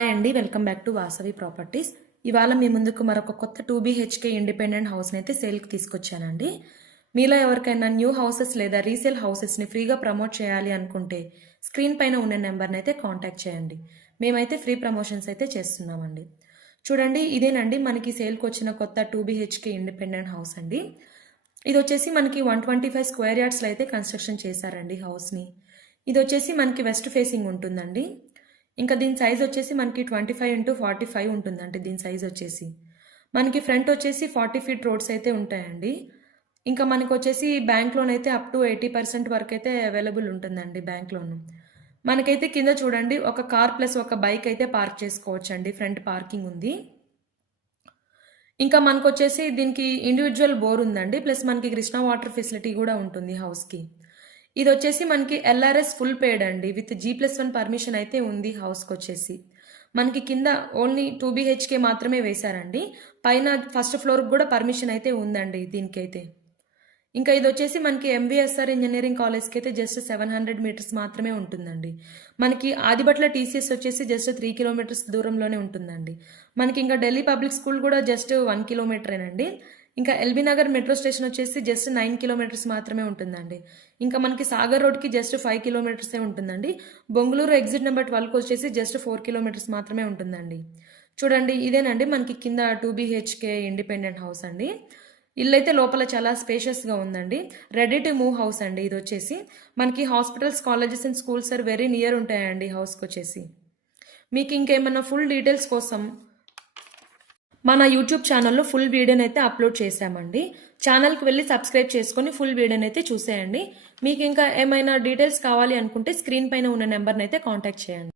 Hi అండి, welcome back to Vasavi properties. ఇవాళ మీ ముందుకు మరొక కొత్త 2BHK ఇండిపెండెంట్ హౌస్ని అయితే సేల్కి తీసుకొచ్చానండి. మీలో ఎవరికైనా న్యూ హౌసెస్ లేదా రీసేల్ హౌసెస్ని ఫ్రీగా ప్రమోట్ చేయాలి అనుకుంటే స్క్రీన్ పైన ఉన్న నెంబర్ని అయితే కాంటాక్ట్ చేయండి. మేమైతే ఫ్రీ ప్రమోషన్స్ అయితే చేస్తున్నామండి. చూడండి, ఇదేనండి మనకి సేల్కి వచ్చిన కొత్త 2BHK ఇండిపెండెంట్ హౌస్ అండి. ఇది వచ్చేసి మనకి 125 స్క్వేర్ యార్డ్స్లో అయితే కన్స్ట్రక్షన్ చేశారండి హౌస్ని. ఇది వచ్చేసి మనకి వెస్ట్ ఫేసింగ్ ఉంటుందండి. ఇంకా దీని సైజ్ వచ్చేసి మనకి 25x45 ఉంటుందండి. దీని సైజ్ వచ్చేసి మనకి ఫ్రంట్ వచ్చేసి 40 ఫీట్ రోడ్స్ అయితే ఉంటాయండి. ఇంకా మనకు వచ్చేసి బ్యాంక్ లోన్ అయితే అప్ టు 80% వరకు అయితే అవైలబుల్ ఉంటుందండి బ్యాంక్ లోన్. మనకైతే కింద చూడండి ఒక కార్ ప్లస్ ఒక బైక్ అయితే పార్క్ చేసుకోవచ్చు అండి. ఫ్రంట్ పార్కింగ్ ఉంది. ఇంకా మనకు వచ్చేసి దీనికి ఇండివిజువల్ బోర్ ఉందండి. ప్లస్ మనకి కృష్ణా వాటర్ ఫెసిలిటీ కూడా ఉంటుంది హౌస్కి. ఇది వచ్చేసి మనకి LRS ఫుల్ పేడ్ అండి, విత్ G+1 పర్మిషన్ అయితే ఉంది హౌస్కి వచ్చేసి. మనకి కింద ఓన్లీ 2BHK మాత్రమే వేశారండి. పైన ఫస్ట్ ఫ్లోర్కి కూడా పర్మిషన్ అయితే ఉందండి దీనికైతే. ఇంకా ఇది వచ్చేసి మనకి MVSR ఇంజనీరింగ్ కాలేజ్కి అయితే జస్ట్ 700 మీటర్స్ మాత్రమే ఉంటుందండి. మనకి ఆదిబట్ల TCS వచ్చేసి జస్ట్ 3 కిలోమీటర్స్ దూరంలోనే ఉంటుందండి. మనకి ఇంకా ఢిల్లీ పబ్లిక్ స్కూల్ కూడా జస్ట్ 1 కిలోమీటరేనండి. ఇంకా LB నగర్ మెట్రో స్టేషన్ వచ్చేసి జస్ట్ 9 కిలోమీటర్స్ మాత్రమే ఉంటుందండి. ఇంకా మనకి సాగర్ రోడ్కి జస్ట్ 5 కిలోమీటర్సే ఉంటుందండి. బొంగళూరు ఎగ్జిట్ నెంబర్ 12కి వచ్చేసి జస్ట్ 4 కిలోమీటర్స్ మాత్రమే ఉంటుందండి. చూడండి, ఇదేనండి మనకి కింద 2BHK ఇండిపెండెంట్ హౌస్ అండి. ఇల్లు అయితే లోపల చాలా స్పేషియస్గా ఉందండి. రెడీ టు మూవ్ హౌస్ అండి. ఇది వచ్చేసి మనకి hospitals, colleges and schools are very near ఉంటాయండి హౌస్కి వచ్చేసి. మీకు ఇంకేమన్నా ఫుల్ డీటెయిల్స్ కోసం మన యూట్యూబ్ ఛానల్లో ఫుల్ వీడియోని అయితే అప్లోడ్ చేశామండి. ఛానల్కి వెళ్ళి సబ్స్క్రైబ్ చేసుకొని ఫుల్ వీడియోని అయితే చూసేయండి. మీకు ఇంకా ఏమైనా డీటెయిల్స్ కావాలి అనుకుంటే స్క్రీన్ పైన ఉన్న నెంబర్ని అయితే కాంటాక్ట్ చేయండి.